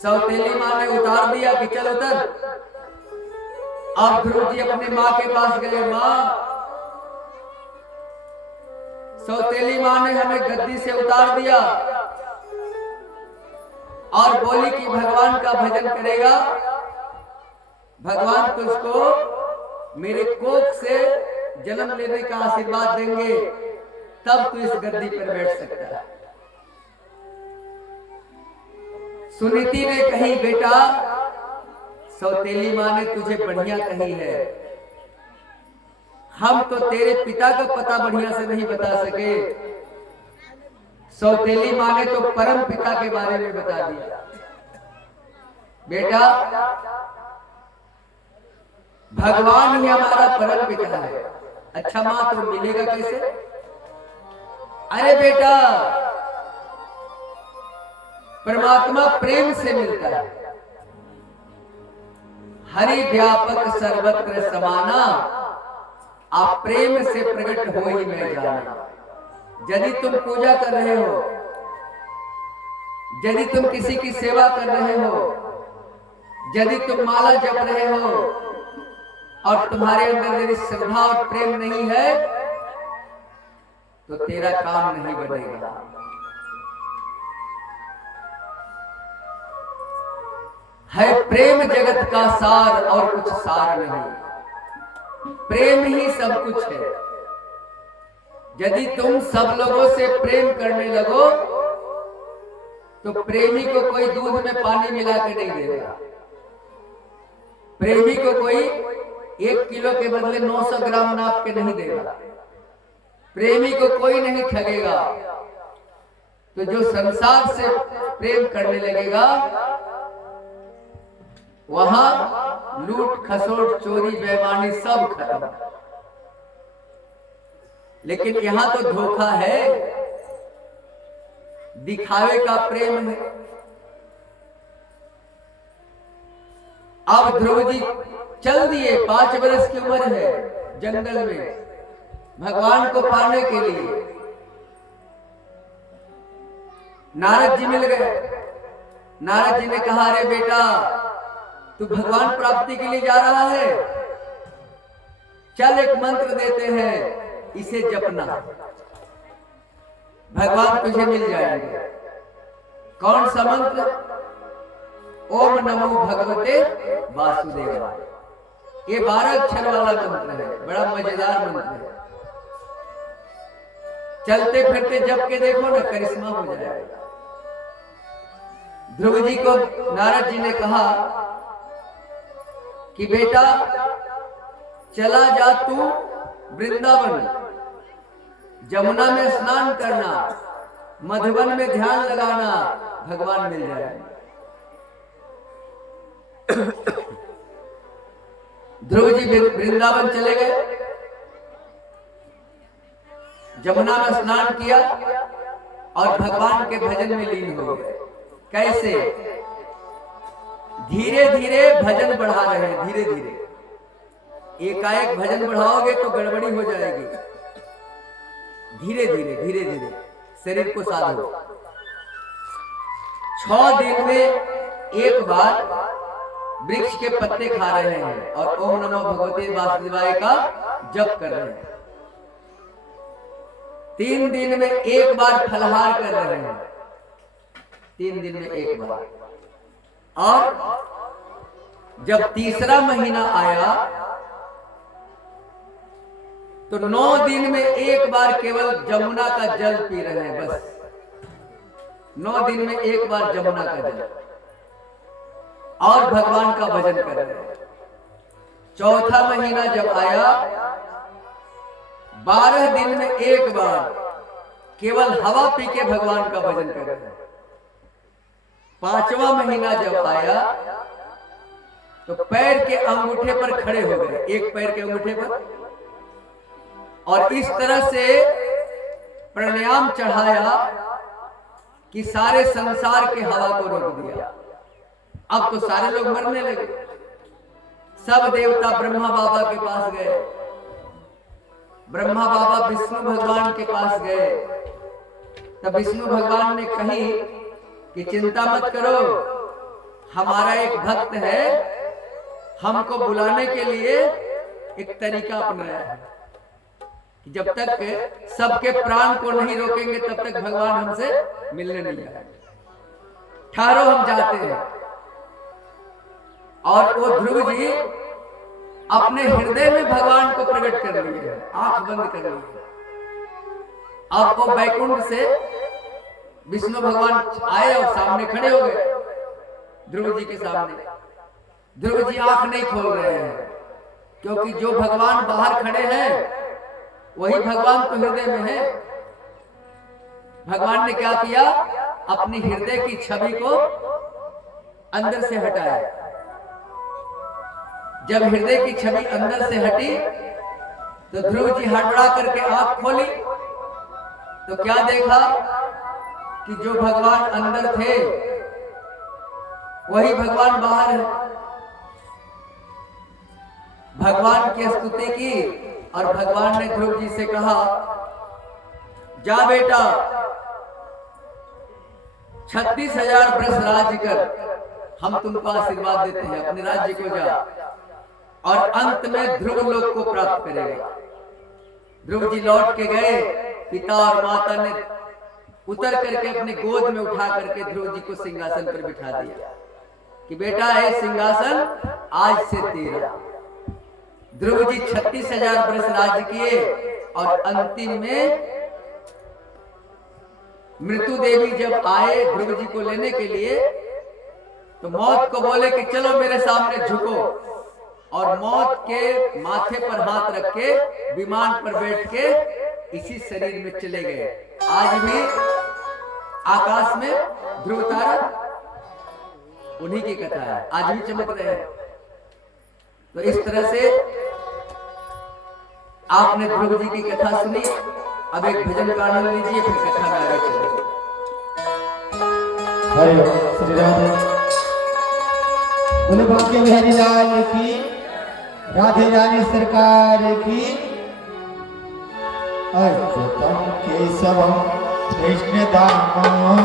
सौतेली माँ ने उतार दिया कि चल उतर। अब ध्रुव जी अपनी माँ के पास गए। माँ, सौतेली माँ ने हमें गद्दी से उतार दिया और बोली कि भगवान का भजन करेगा, भगवान तुझको मेरे कोख से जन्म लेने का आशीर्वाद देंगे, तब तू इस गद्दी पर बैठ सकता है। सुनीति ने कही, बेटा सौतेली माँ ने तुझे बढ़िया कही है, हम तो तेरे पिता का पता बढ़िया से नहीं बता सके, सौतेली माँ ने तो परम पिता के बारे में बता दिया। बेटा भगवान ही हमारा परम पिता है। अच्छा माँ, तो मिलेगा कैसे? अरे बेटा, परमात्मा प्रेम से मिलता है। हरि व्यापक सर्वत्र समाना, आप प्रेम से प्रकट हो ही मैं जाना। यदि तुम पूजा कर रहे हो, यदि तुम किसी की सेवा कर रहे हो, यदि तुम माला जप रहे हो और तुम्हारे अंदर यदि श्रद्धा और प्रेम नहीं है तो तेरा काम नहीं बढ़ेगा। है प्रेम जगत का सार और कुछ सार नहीं, प्रेम ही सब कुछ है। यदि तुम सब लोगों से प्रेम करने लगो तो प्रेमी को कोई दूध में पानी मिला के नहीं देगा। प्रेमी को कोई 1 किलो के बदले 900 ग्राम नाप के नहीं देगा। प्रेमी को कोई नहीं ठगेगा। तो जो संसार से प्रेम करने लगेगा वहां लूट खसोट चोरी बेईमानी सब खत्म। लेकिन यहां तो धोखा है, दिखावे का प्रेम है। अब ध्रुव जी चल दिए, 5 वर्ष की उम्र है, जंगल में भगवान को पाने के लिए। नारद जी मिल गए। नारद जी ने कहा, अरे बेटा तू भगवान प्राप्ति के लिए जा रहा है, चल एक मंत्र देते हैं, इसे जपना, भगवान तुझे मिल जाएंगे। कौन सा मंत्र? ओम नमो भगवते वासुदेवाय। ये 12 अक्षर वाला मंत्र है, बड़ा मजेदार मंत्र है। चलते फिरते जप के देखो ना, करिश्मा हो जाएगा। ध्रुव जी को नारद जी ने कहा कि बेटा चला जा तू वृंदावन, जमुना में स्नान करना, मधुवन में ध्यान लगाना, भगवान मिल जाएंगे। ध्रुव जी वृंदावन चले गए, जमुना में स्नान किया और भगवान के भजन में लीन हो गए। कैसे? धीरे धीरे भजन बढ़ा रहे हैं, धीरे धीरे। एकाएक भजन बढ़ाओगे तो गड़बड़ी हो जाएगी। धीरे धीरे धीरे धीरे शरीर को साधो। 6 दिन में एक बार वृक्ष के पत्ते खा रहे हैं और ओम नमो भगवते वासुदेवाय का जप कर रहे हैं। 3 दिन में एक बार फलहार कर रहे हैं, 3 दिन में एक बार। और जब तीसरा महीना आया तो 9 दिन में एक बार केवल जमुना का जल पी रहे हैं, बस 9 दिन में एक बार जमुना का जल, और भगवान का भजन कर रहे हैं। चौथा महीना जब आया, 12 दिन में एक बार केवल हवा पी के भगवान का भजन कर रहे हैं। 5वां महीना जब आया तो पैर के अंगूठे पर खड़े हो गए, एक पैर के अंगूठे पर, और इस तरह से प्राणायाम चढ़ाया कि सारे संसार के हवा को रोक दिया। अब तो सारे लोग मरने लगे। सब देवता ब्रह्मा बाबा के पास गए, ब्रह्मा बाबा विष्णु भगवान के पास गए। तब विष्णु भगवान ने कही कि चिंता मत करो, हमारा एक भक्त है, हमको बुलाने के लिए एक तरीका अपनाया है कि जब तक सबके प्राण को नहीं रोकेंगे तब तक भगवान हमसे मिलने नहीं आएंगे। ठहरो, हम जाते हैं। और वो ध्रुव जी अपने हृदय में भगवान को प्रकट कर लिए, आंख बंद कर लिए। अब वो बैकुंठ से विष्णु भगवान आए और सामने खड़े हो गए ध्रुव जी के सामने। ध्रुव जी आंख नहीं खोल रहे हैं, क्योंकि जो भगवान बाहर खड़े हैं वही भगवान तो हृदय में है। भगवान ने क्या किया, अपनी हृदय की छवि को अंदर से हटाया। जब हृदय की छवि अंदर से हटी तो ध्रुव जी हड़बड़ा करके आंख खोली तो क्या देखा कि जो भगवान अंदर थे वही भगवान बाहर है। भगवान की स्तुति की और भगवान ने ध्रुव जी से कहा, जा बेटा 36,000 वर्ष राज्य कर, हम तुमको आशीर्वाद देते हैं, अपने राज्य को जा और अंत में ध्रुव लोक को प्राप्त करेगा। ध्रुव जी लौट के गए, पिता और माता ने उतर करके अपने गोद में उठा करके ध्रुव जी को सिंहासन पर बिठा दिया कि बेटा है सिंहासन आज से तेरा। ध्रुव जी 36,000 वर्ष राज्य किए और अंतिम में मृत्यु देवी जब आए ध्रुव जी को लेने के लिए तो मौत को बोले कि चलो मेरे सामने झुको, और मौत के माथे पर हाथ रख के विमान पर बैठ के इसी शरीर में चले गए। आज भी आकाश में ध्रुव तारा उन्हीं की कथा है, आज भी चमक रहे हैं। तो इस तरह से आपने ध्रुव जी की कथा सुनी। अब एक भजन का आनंद लीजिए, फिर कथा में आगे चलेंगे। हरे श्री राधे बोले बांके बिहारी लाल की, राधे रानी सरकार की। अच्युतम केशवम कृष्ण दामोदरम